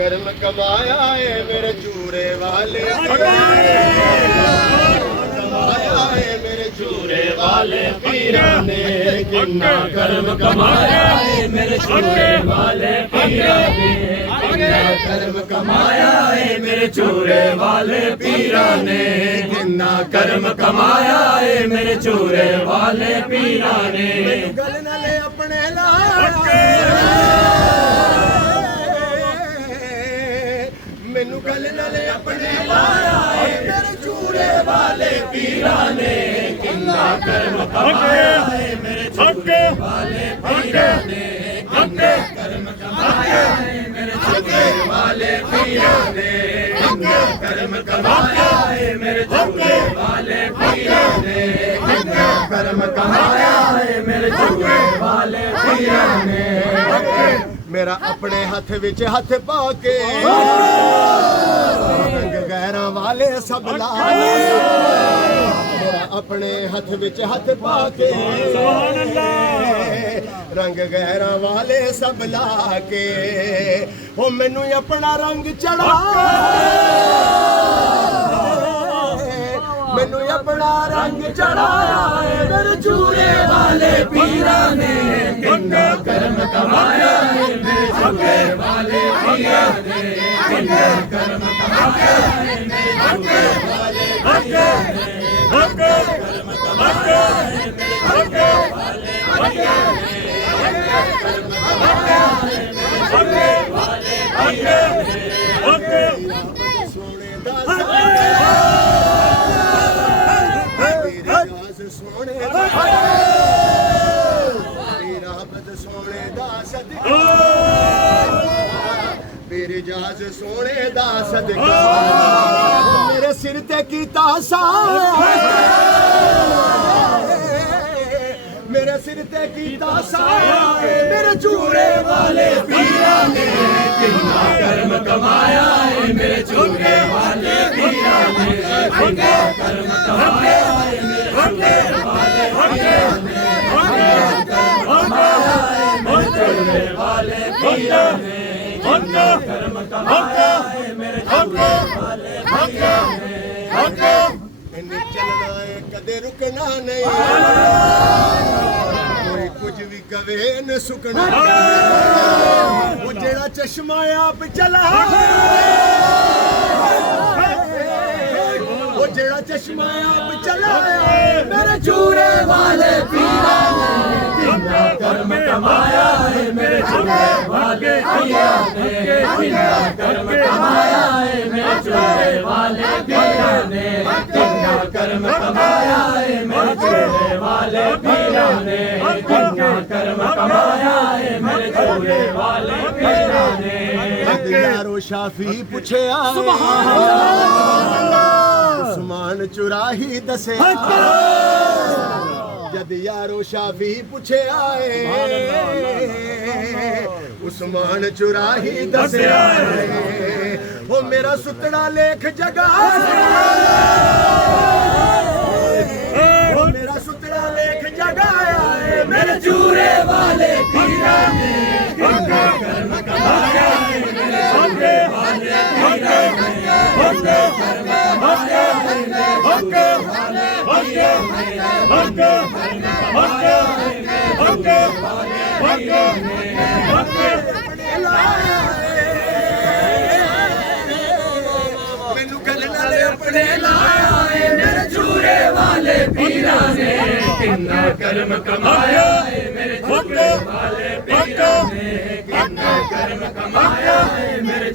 कर्म कमाया है मेरे चूरे वाले, कमाया है मेरे चूरे वाले पीरा ने, किन्ना कर्म कमाया है मेरे चूरे वाले पीरा ने, किन्ना कर्म कमाया है मेरे चूरे वाले पीरा ने, किन्ना कर्म कमाया है मेरे चूरे वाले पीरा ने। गल नाले अपने मैनू गल नाले अपने लाया मेरे चूरे वाले पीरा ने, किन्ना कर्म कमाया है मेरे चूरे वाले पीरा ने, किन्ना कर्म कमाया है मेरे चूरे वाले पीरा ने, किन्ना कर्म कमाया है मेरे चूरे वाले पीरा ने, किन्ना कर्म कमाया है मेरे चूरे वाले पीरा ने। मेरा अपने हथ विच हथ पाके रंग गैरा वाले सब लाए, मेरा अपने हथ विच हथ पाके रंग गैरा वाले सब लाके, ओ मैनू अपना रंग चढ़ा, मैनू अपना रंग चढ़ाया मेरे चूरे वाले पीरा ने, किन्ना कर्म कमाया है मेरे चूरे वाले पीरा ने, किन्ना कर्म कमाया है मेरे चूरे वाले पीरा ने, किन्ना कर्म कमाया है मेरे चूरे वाले पीरा ने, किन्ना कर्म कमाया है मेरे चूरे वाले पीरा ने। सोने दा सोने मेरा बद सोने दा सदका, मेरे जाज सोने दा सदका, मेरे सिर ते कीता साया, मेरे सिर ते कीता साया मेरे चूरे वाले पीरा ने, किन्ना कर्म कमाया है मेरे चूरे वाले पीरा ने, किन्ना कर्म कमाया है मेरे चूरे वाले पीरा ने, किन्ना कर्म कमाया है मेरे चूरे वाले पीरा ने, किन्ना कर्म कमाया है मेरे चूरे वाले पीरा ने। इन्हें चलना है कदे रुकना नहीं, कोई कुछ भी कवे न सुकना, वो जेड़ा चश्मा आप चला, वो जेड़ा चश्मा आप चला मेरे चूरे वाले पीरा ने, किन्ना कर्म कमाया है मेरे चूरे वाले पीरा ने, किन्ना कर्म कमाया है मेरे चूरे वाले पीरा ने, किन्ना कर्म कमाया है मेरे चूरे वाले पीरा ने, किन्ना कर्म कमाया है मेरे चूरे वाले पीरा ने। यारो शाफी पूछे उस्मान चुराही दसे, जद यारो शाफी पूछे आए उस्मान चुराही दसे आए, वो मेरा सुतड़ा लेख जगा, वो मेरा सुतड़ा लेख जगाया मेरे चूरे वाले पीरा ने, किन्ना कर्म कमाया है मेरे चूरे वाले पीरा ने, किन्ना कर्म कमाया है मेरे चूरे वाले पीरा ने, किन्ना कर्म कमाया है मेरे चूरे वाले पीरा ने। मैनू गल नाले अपने लाया है मेरे चूरे वाले पीरा ने, किन्ना कर्म कमाया है मेरे चूरे वाले पीरा ने, किन्ना कर्म कमाया है मेरे